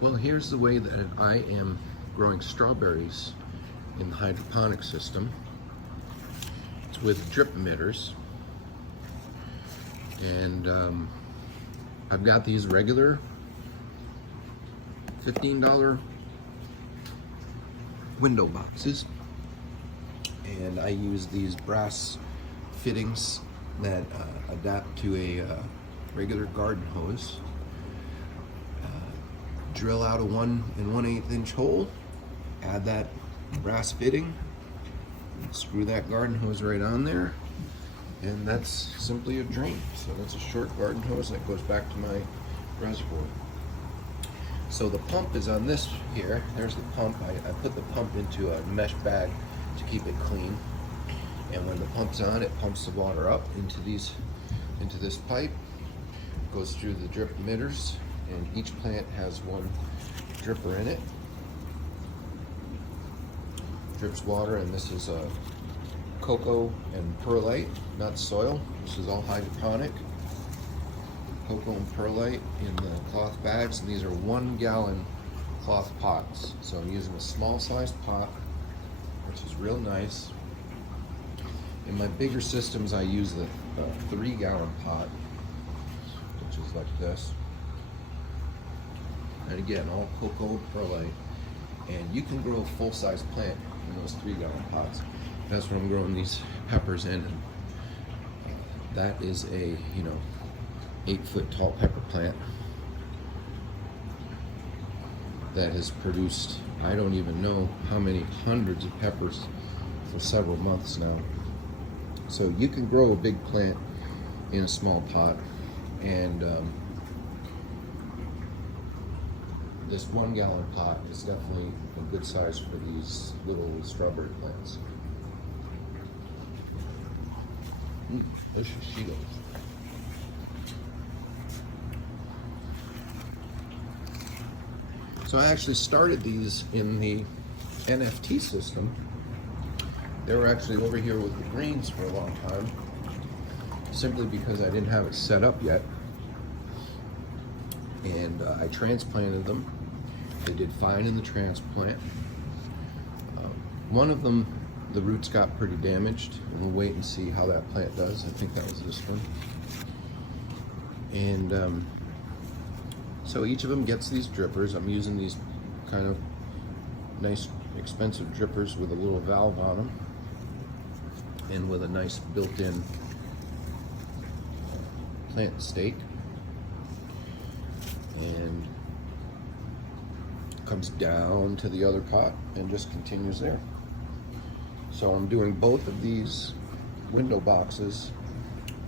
Well, here's the way that I am growing strawberries in the hydroponic system. It's with drip emitters. And I've got these regular $15 window boxes. And I use these brass fittings that adapt to a regular garden hose. Drill out a 1 1/8 inch hole, add that brass fitting, screw that garden hose right on there, and that's simply a drain. So that's a short garden hose that goes back to my reservoir. So the pump is on this here. There's the pump. I put the pump into a mesh bag to keep it clean. And when the pump's on, it pumps the water up into this pipe, goes through the drip emitters, and each plant has one dripper in it. Drips water, and this is cocoa and perlite, not soil. This is all hydroponic. Cocoa and perlite in the cloth bags, and these are 1 gallon cloth pots. So I'm using a small sized pot, which is real nice. In my bigger systems, I use the 3 gallon pot, which is like this. And again, all cocoa and perlite. And you can grow a full-size plant in those 3 gallon pots. That's what I'm growing these peppers in. And that is a 8-foot tall pepper plant that has produced, I don't even know how many hundreds of peppers for several months now. So you can grow a big plant in a small pot, and this 1 gallon pot is definitely a good size for these little strawberry plants. Delicious she goes. So I actually started these in the NFT system. They were actually over here with the greens for a long time, simply because I didn't have it set up yet. And I transplanted them. They did fine in the transplant. One of them, the roots got pretty damaged, and we'll wait and see how that plant does. I think that was this one. And so each of them gets these drippers. I'm using these kind of nice, expensive drippers with a little valve on them, and with a nice built-in plant stake. And comes down to the other pot and just continues there. So I'm doing both of these window boxes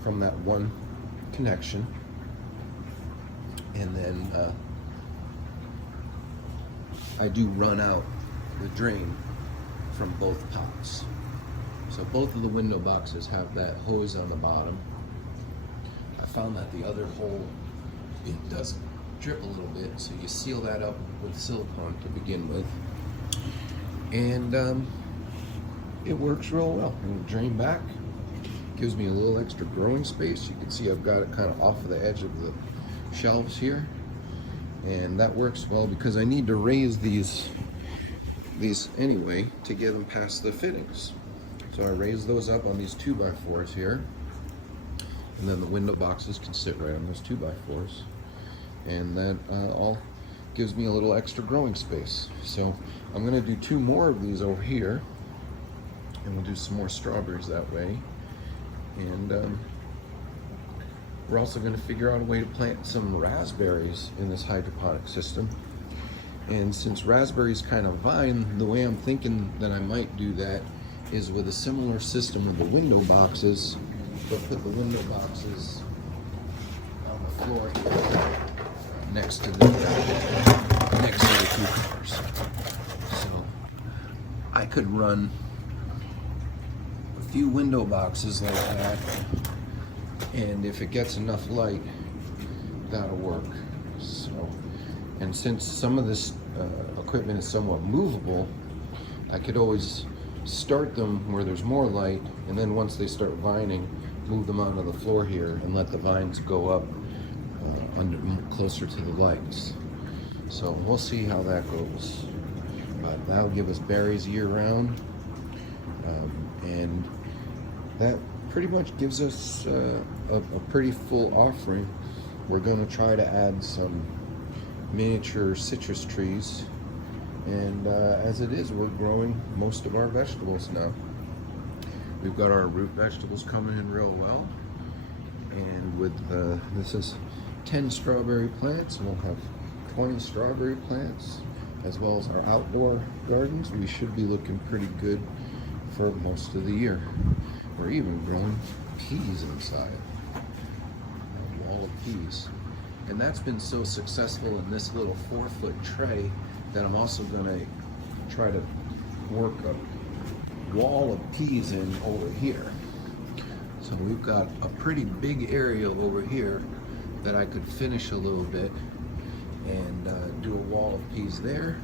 from that one connection, and then I do run out the drain from both pots. So both of the window boxes have that hose on the bottom. I found that the other hole, it does drip a little bit, so you seal that up with silicone to begin with, and it works real well. And drain back, gives me a little extra growing space. You can see I've got it kind of off of the edge of the shelves here, and that works well because I need to raise these anyway to get them past the fittings. So I raise those up on these 2x4s here, and then the window boxes can sit right on those 2x4s, and that all gives me a little extra growing space. So I'm going to do 2 more of these over here, and we'll do some more strawberries that way. And we're also going to figure out a way to plant some raspberries in this hydroponic system. And since raspberries kind of vine, the way I'm thinking that I might do that is with a similar system with the window boxes, but put the window boxes on the floor here, next to the cucumbers. So I could run a few window boxes like that, and if it gets enough light, that'll work. So, and since some of this equipment is somewhat movable, I could always start them where there's more light, and then once they start vining, move them onto the floor here and let the vines go up closer to the lights. So we'll see how that goes. But that'll give us berries year round. And that pretty much gives us a pretty full offering. We're going to try to add some miniature citrus trees. And as it is, we're growing most of our vegetables now. We've got our root vegetables coming in real well. And with this is 10 strawberry plants, and we'll have 20 strawberry plants, as well as our outdoor gardens. We should be looking pretty good for most of the year. We're even growing peas inside, a wall of peas. And that's been so successful in this little 4-foot tray that I'm also gonna try to work a wall of peas in over here. So we've got a pretty big area over here that I could finish a little bit and do a wall of peas there,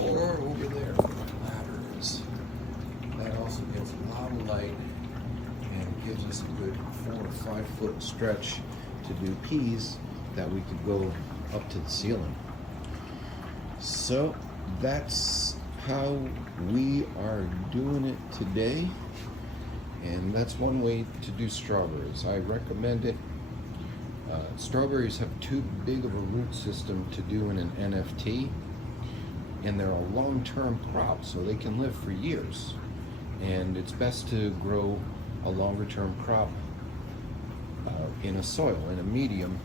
or over there where my ladder is. That also gets a lot of light and gives us a good 4 or 5 foot stretch to do peas that we could go up to the ceiling. So that's how we are doing it today. And that's one way to do strawberries. I recommend it. Strawberries have too big of a root system to do in an NFT, and they're a long-term crop, so they can live for years. And it's best to grow a longer-term crop in a soil, in a medium,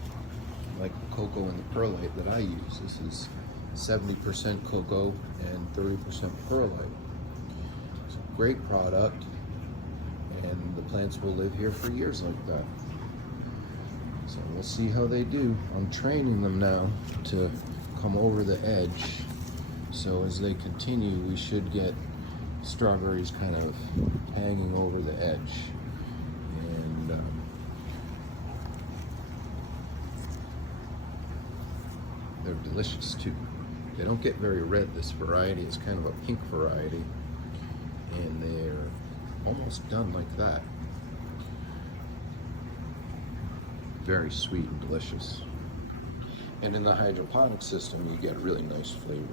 like the cocoa and the perlite that I use. This is 70% cocoa and 30% perlite. It's a great product, and the plants will live here for years like that. So we'll see how they do. I'm training them now to come over the edge. So as they continue, we should get strawberries kind of hanging over the edge. And they're delicious too. They don't get very red, this variety. It's kind of a pink variety. And they're almost done like that. Very sweet and delicious. And in the hydroponic system, you get really nice flavor.